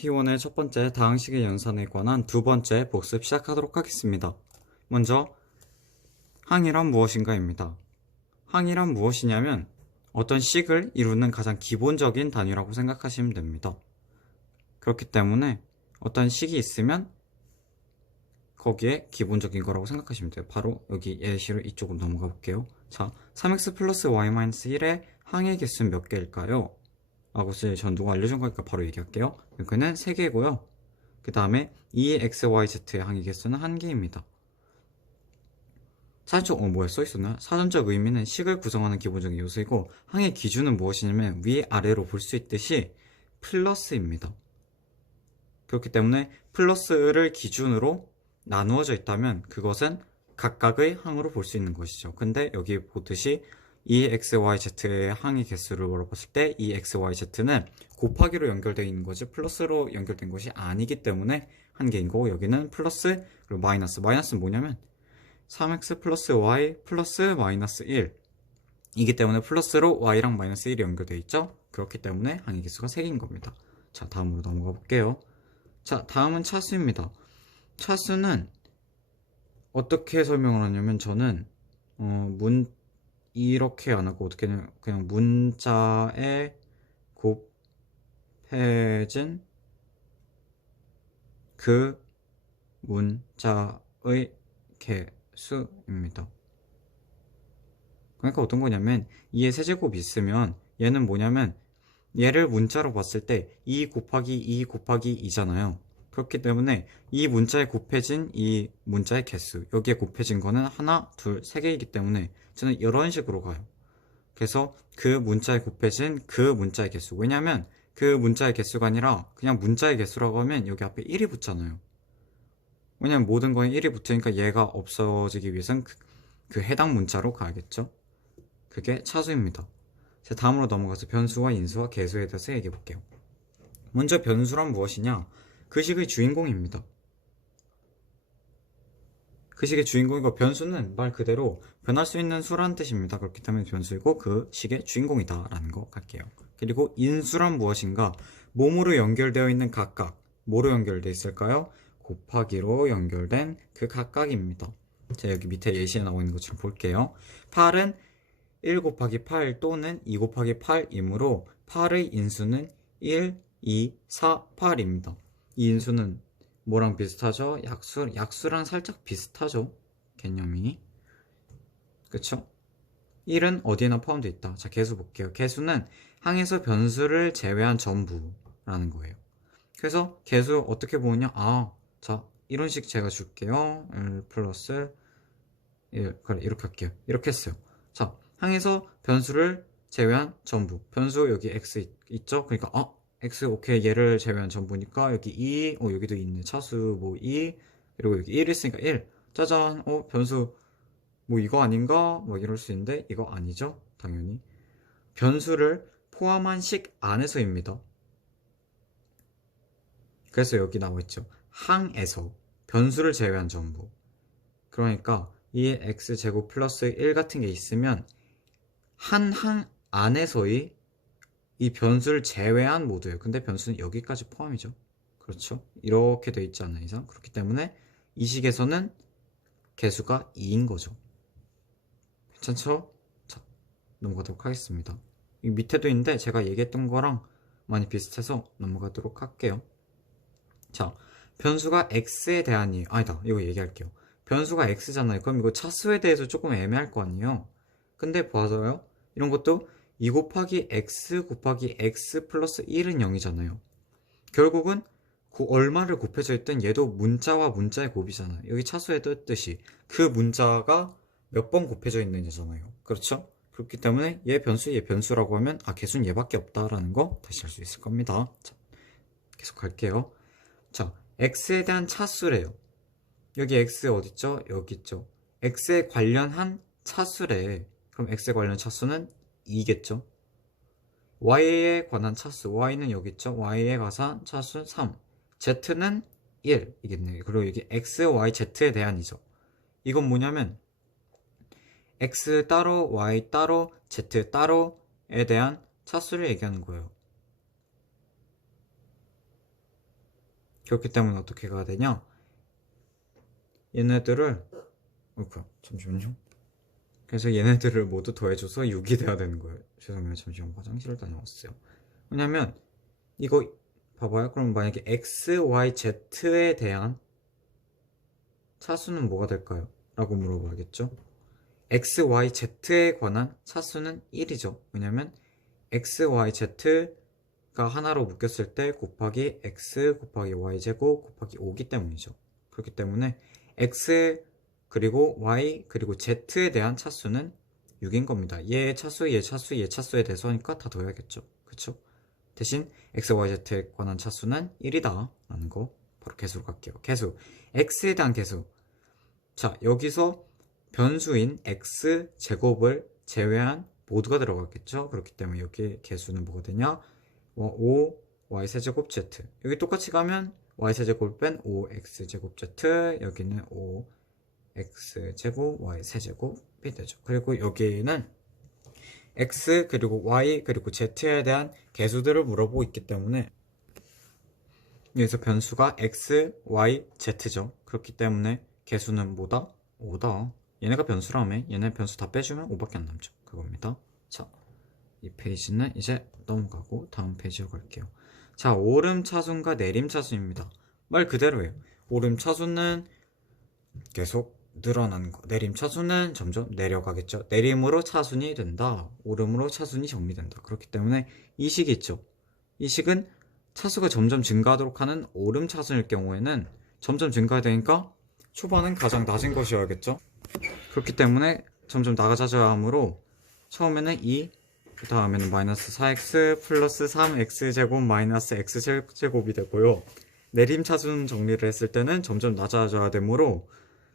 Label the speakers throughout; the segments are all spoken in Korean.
Speaker 1: T1의 첫 번째 다항식의 연산에 관한 두 번째 복습 시작하도록 하겠습니다. 먼저 항이란 무엇인가입니다. 항이란 무엇이냐면 어떤 식을 이루는 가장 기본적인 단위라고 생각하시면 됩니다. 그렇기 때문에 어떤 식이 있으면 거기에 기본적인 거라고 생각하시면 돼요. 바로 여기 예시를 이쪽으로 넘어가 볼게요. 자, 3x 플러스 y-1의 항의 개수는 몇 개일까요? 라고 전 누가 알려준 거니까 바로 얘기할게요. 여기는 3개고요. 그 다음에 2xyz의 항의 개수는 1개입니다. 사전적, 어, 뭐야, 써있었나? 사전적 의미는 식을 구성하는 기본적인 요소이고, 항의 기준은 무엇이냐면, 위 아래로 볼 수 있듯이 플러스입니다. 그렇기 때문에 플러스를 기준으로 나누어져 있다면, 그것은 각각의 항으로 볼 수 있는 것이죠. 근데 여기 보듯이 EXYZ의 항의 개수를 물어봤을 때 EXYZ는 곱하기로 연결되어 있는 거지 플러스로 연결된 것이 아니기 때문에 한 개인 거고 여기는 플러스 그리고 마이너스. 마이너스는 뭐냐면 3x 플러스 y 플러스 마이너스 1 이기 때문에 플러스로 y랑 마이너스 1이 연결되어 있죠? 그렇기 때문에 항의 개수가 3개인 겁니다. 자 다음으로 넘어가 볼게요. 자 다음은 차수입니다. 차수는 어떻게 설명을 하냐면 저는 어, 문 이렇게 안 하고 어떻게 그냥, 그냥 문자에 곱해진 그 문자의 개수입니다. 그러니까 어떤 거냐면 2의 세제곱 있으면 얘는 뭐냐면 얘를 문자로 봤을 때 2 곱하기 2 곱하기 2잖아요. 그렇기 때문에 이 문자에 곱해진 이 문자의 개수 여기에 곱해진 거는 하나, 둘, 세 개이기 때문에 저는 이런 식으로 가요. 그래서 그 문자에 곱해진 그 문자의 개수 왜냐면 그 문자의 개수가 아니라 그냥 문자의 개수라고 하면 여기 앞에 1이 붙잖아요. 왜냐면 모든 거에 1이 붙으니까 얘가 없어지기 위해선 그, 그 해당 문자로 가야겠죠. 그게 차수입니다. 자, 다음으로 넘어가서 변수와 인수와 개수에 대해서 얘기해 볼게요. 먼저 변수란 무엇이냐? 그 식의 주인공입니다. 그 식의 주인공이고 변수는 말 그대로 변할 수 있는 수라는 뜻입니다. 그렇기 때문에 변수이고 그 식의 주인공이다 라는 거 갈게요. 그리고 인수란 무엇인가? 몸으로 연결되어 있는 각각 뭐로 연결되어 있을까요? 곱하기로 연결된 그 각각입니다. 자 여기 밑에 예시에 나와 있는 것처럼 볼게요. 8은 1 곱하기 8 또는 2 곱하기 8이므로 8의 인수는 1, 2, 4, 8입니다. 이 인수는 뭐랑 비슷하죠? 약수, 약수랑 살짝 비슷하죠? 개념이. 그쵸? 1은 어디에나 포함되어 있다. 자, 개수 볼게요. 개수는 항에서 변수를 제외한 전부라는 거예요. 그래서 개수 어떻게 보느냐? 아, 자, 이런 식 제가 줄게요. 1 플러스 1. 그래, 이렇게 할게요. 이렇게 했어요. 자, 항에서 변수를 제외한 전부. 변수 여기 x 있 죠? 그러니까, 아, x 오케이 얘를 제외한 전부니까 여기 2, 어 여기도 있네. 차수 뭐 2, 그리고 여기 1 있으니까 1 짜잔. 어 변수. 뭐 이거 아닌가? 뭐 이럴 수 있는데 이거 아니죠? 당연히. 변수를 포함한 식 안에서입니다. 그래서 여기 나와있죠. 항에서 변수를 제외한 전부. 그러니까 이 x제곱 플러스 1 같은 게 있으면 한 항 안에서의 이 변수를 제외한 모드예요. 근데 변수는 여기까지 포함이죠. 그렇죠? 이렇게 돼 있지 않나요? 이상? 그렇기 때문에 이 식에서는 개수가 2인 거죠. 괜찮죠? 자, 넘어가도록 하겠습니다. 이 밑에도 있는데 제가 얘기했던 거랑 많이 비슷해서 넘어가도록 할게요. 자, 변수가 x에 대한이에요. 아니다, 이거 얘기할게요. 변수가 x잖아요. 그럼 이거 차수에 대해서 조금 애매할 거 아니에요? 근데 봐서요. 이런 것도 2 곱하기 x 곱하기 x 플러스 1은 0이잖아요. 결국은 그 얼마를 곱해져 있든 얘도 문자와 문자의 곱이잖아요. 여기 차수에 떴듯이 그 문자가 몇 번 곱해져 있느냐잖아요. 그렇죠? 그렇기 때문에 얘 변수, 얘 변수라고 하면 아 개수는 얘밖에 없다라는 거 다시 알 수 있을 겁니다. 자, 계속 갈게요. 자, x에 대한 차수래요. 여기 x 어딨죠? 여기 있죠. x에 관련한 차수래. 그럼 x에 관련 차수는 2겠죠. y에 관한 차수, y는 여기 있죠. y에 관한 차수 3. z는 1 이겠네요. 그리고 여기 x, y, z에 대한이죠. 이건 뭐냐면 x 따로, y 따로, z 따로에 대한 차수를 얘기하는 거예요. 그렇기 때문에 어떻게 가야 되냐? 얘네들을 잠시만요. 그래서 얘네들을 모두 더해줘서 6이 돼야 되는 거예요. 죄송해요. 잠시만 화장실을 다녀왔어요. 왜냐면 이거 봐봐요. 그럼 만약에 x, y, z에 대한 차수는 뭐가 될까요? 라고 물어봐야겠죠. x, y, z에 관한 차수는 1이죠. 왜냐면 x, y, z가 하나로 묶였을 때 곱하기 x 곱하기 y 제곱 곱하기 5기 때문이죠. 그렇기 때문에 x 그리고 y 그리고 z에 대한 차수는 6인 겁니다. 얘 차수, 얘 차수, 얘 차수에 대해서 하니까 다 더해야겠죠. 그쵸? 대신 x, y, z에 관한 차수는 1이다 라는 거 바로 개수로 갈게요. 개수 x에 대한 개수 자 여기서 변수인 x 제곱을 제외한 모두가 들어갔겠죠. 그렇기 때문에 여기 개수는 뭐가 되냐 5 y 세제곱 z 여기 똑같이 가면 y 세제곱 뺀 5x 제곱 z 여기는 5 x 제곱 y 세제곱이 되죠. 그리고 여기는 x 그리고 y 그리고 z에 대한 개수들을 물어보고 있기 때문에 여기서 변수가 x, y, z죠. 그렇기 때문에 개수는 뭐다? 5다. 얘네가 변수라며 얘네 변수 다 빼주면 5밖에 안 남죠. 그겁니다. 자, 이 페이지는 이제 넘어가고 다음 페이지로 갈게요. 자, 오름 차순과 내림 차순입니다. 말 그대로예요. 오름 차순은 계속 늘어나는 거. 내림 차순은 점점 내려가겠죠. 내림으로 차순이 된다. 오름으로 차순이 정리된다. 그렇기 때문에 이 식이 있죠. 이 식은 차수가 점점 증가하도록 하는 오름 차순일 경우에는 점점 증가되니까 초반은 가장 낮은 것이어야겠죠. 그렇기 때문에 점점 낮아져야 하므로 처음에는 2, 그 다음에는 마이너스 4x 플러스 3x 제곱 마이너스 x 제곱이 되고요. 내림 차순 정리를 했을 때는 점점 낮아져야 되므로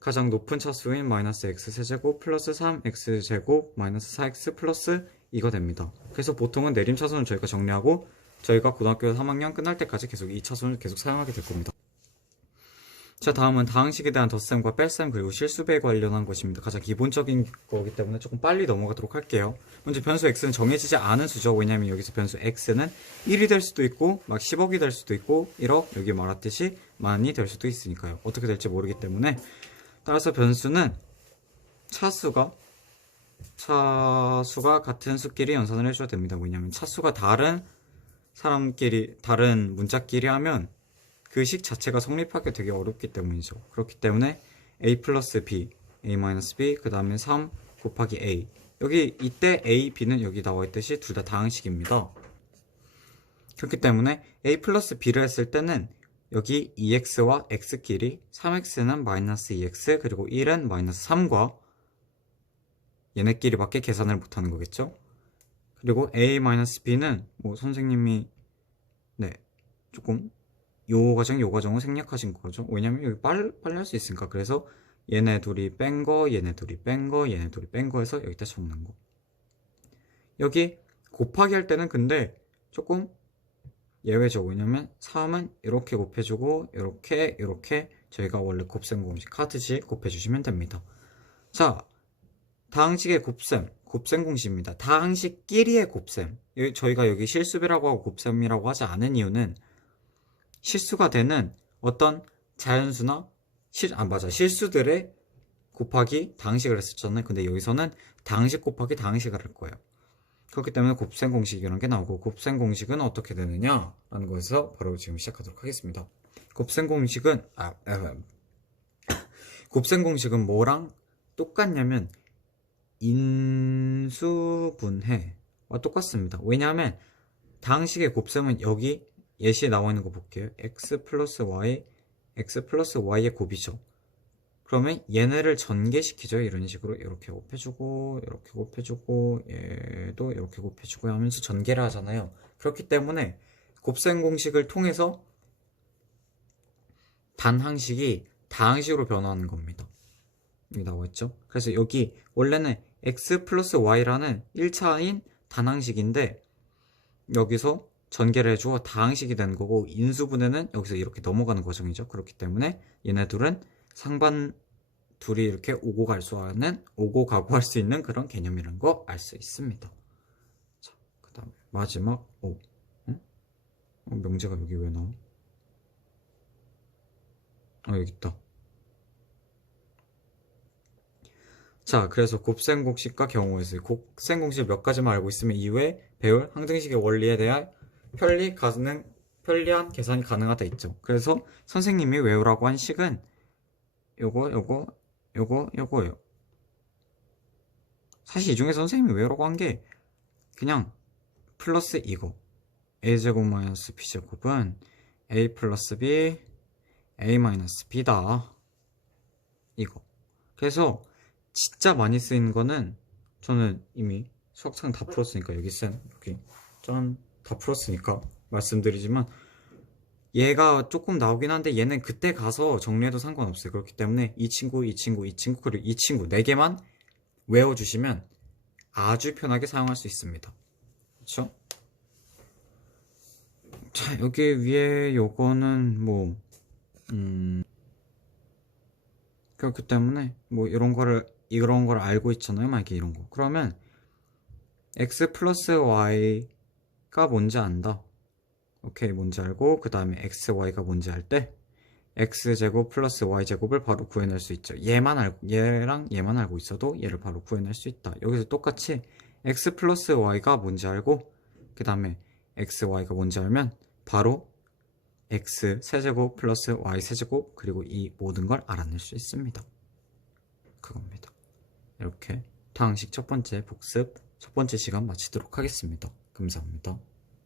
Speaker 1: 가장 높은 차수인 마이너스 x 세제곱 플러스 3x 제곱 마이너스 4x 플러스 2가 됩니다. 그래서 보통은 내림 차순을 저희가 정리하고 저희가 고등학교 3학년 끝날 때까지 계속 이 차순을 계속 사용하게 될 겁니다. 자 다음은 다항식에 대한 덧셈과 뺄셈 그리고 실수배에 관련한 것입니다. 가장 기본적인 거기 때문에 조금 빨리 넘어가도록 할게요. 먼저 변수 x는 정해지지 않은 수죠. 왜냐하면 여기서 변수 x는 1이 될 수도 있고 막 10억이 될 수도 있고 1억 여기 말했듯이 만이 될 수도 있으니까요. 어떻게 될지 모르기 때문에 따라서 변수는 차수가 차수가 같은 수끼리 연산을 해줘야 됩니다. 왜냐하면 차수가 다른 사람끼리 다른 문자끼리 하면 그 식 자체가 성립하기 되게 어렵기 때문이죠. 그렇기 때문에 a 플러스 b, a 마이너스 b, 그 다음에 3 곱하기 a. 여기 이때 a, b는 여기 나와 있듯이 둘 다 다항식입니다. 그렇기 때문에 a 플러스 b를 했을 때는 여기 2x와 x끼리 3x는 마이너스 2x 그리고 1은 마이너스 3과 얘네끼리밖에 계산을 못하는 거겠죠. 그리고 a-b는 뭐 선생님이 네 조금 요 과정 요 과정을 생략하신 거죠. 왜냐면 여기 빨리 빨리 할 수 있으니까 그래서 얘네 둘이 뺀 거, 얘네 둘이 뺀 거, 얘네 둘이 뺀 거에서 여기다 적는 거. 여기 곱하기 할 때는 근데 조금 예외죠. 왜냐면 3은 이렇게 곱해주고 이렇게 이렇게 저희가 원래 곱셈 공식 카트식 곱해주시면 됩니다. 자, 다항식의 곱셈, 곱셈 공식입니다. 다항식끼리의 곱셈. 저희가 여기 실수비라고 하고 곱셈이라고 하지 않은 이유는 실수가 되는 어떤 자연수나 실, 아, 맞아. 실수들의 곱하기 다항식을 했었잖아요. 근데 여기서는 다항식 곱하기 다항식을 할 거예요. 그렇기 때문에 곱셈 공식이라는 게 나오고 곱셈 공식은 어떻게 되느냐 라는 것에서 바로 지금 시작하도록 하겠습니다. 곱셈 공식은 아, 아 곱셈 공식은 뭐랑 똑같냐면 인수분해와 똑같습니다. 왜냐하면 다항식의 곱셈은 여기 예시에 나와 있는 거 볼게요. x 플러스 y, x 플러스 y의 곱이죠. 그러면 얘네를 전개시키죠. 이런 식으로 이렇게 곱해주고 이렇게 곱해주고 얘도 이렇게 곱해주고 하면서 전개를 하잖아요. 그렇기 때문에 곱셈 공식을 통해서 단항식이 다항식으로 변화하는 겁니다. 여기 나와 있죠. 그래서 여기 원래는 x 플러스 y라는 1차인 단항식인데 여기서 전개를 해주어 다항식이 되는 거고 인수분해는 여기서 이렇게 넘어가는 과정이죠. 그렇기 때문에 얘네 둘은 상반 둘이 이렇게 오고 갈수 있는 오고 가고 할 수 있는 그런 개념이라는 거알 수 있습니다. 자, 그다음에 마지막 오, 응? 어, 명제가 여기 왜 나와? 어, 여기 있다. 자, 그래서 곱셈공식과 경우에서 곱셈공식 몇 가지만 알고 있으면 이후에 배울 항등식의 원리에 대한 편리 가능 편리한 계산이 가능하다 있죠. 그래서 선생님이 외우라고 한 식은 요거 요거 요거 요거예요. 사실 이 중에 선생님이 외우라고 한 게 그냥 플러스 이거 a제곱 마이너스 b제곱은 a 플러스 b a 마이너스 b다 이거 그래서 진짜 많이 쓰이는 거는 저는 이미 수학상 다 풀었으니까 여기 쓴 여기 짠다 풀었으니까 말씀드리지만 얘가 조금 나오긴 한데 얘는 그때 가서 정리해도 상관없어요. 그렇기 때문에 이 친구 이 친구 이 친구 그리고 이 친구 네 개만 외워주시면 아주 편하게 사용할 수 있습니다. 그렇죠? 자 여기 위에 요거는 뭐 음, 그렇기 때문에 뭐 이런 거를 이런 걸 알고 있잖아요 만약에 이런 거. 그러면 x 플러스 y가 뭔지 안다 오케이 뭔지 알고 그 다음에 x, y가 뭔지 알 때 x제곱 플러스 y제곱을 바로 구해낼 수 있죠 얘만 알고 얘랑 얘만 알고 있어도 얘를 바로 구해낼 수 있다 여기서 똑같이 x 플러스 y가 뭔지 알고 그 다음에 x, y가 뭔지 알면 바로 x 세제곱 플러스 y 세제곱 그리고 이 모든 걸 알아낼 수 있습니다. 그겁니다. 이렇게 타항식 첫 번째 복습 첫 번째 시간 마치도록 하겠습니다. 감사합니다.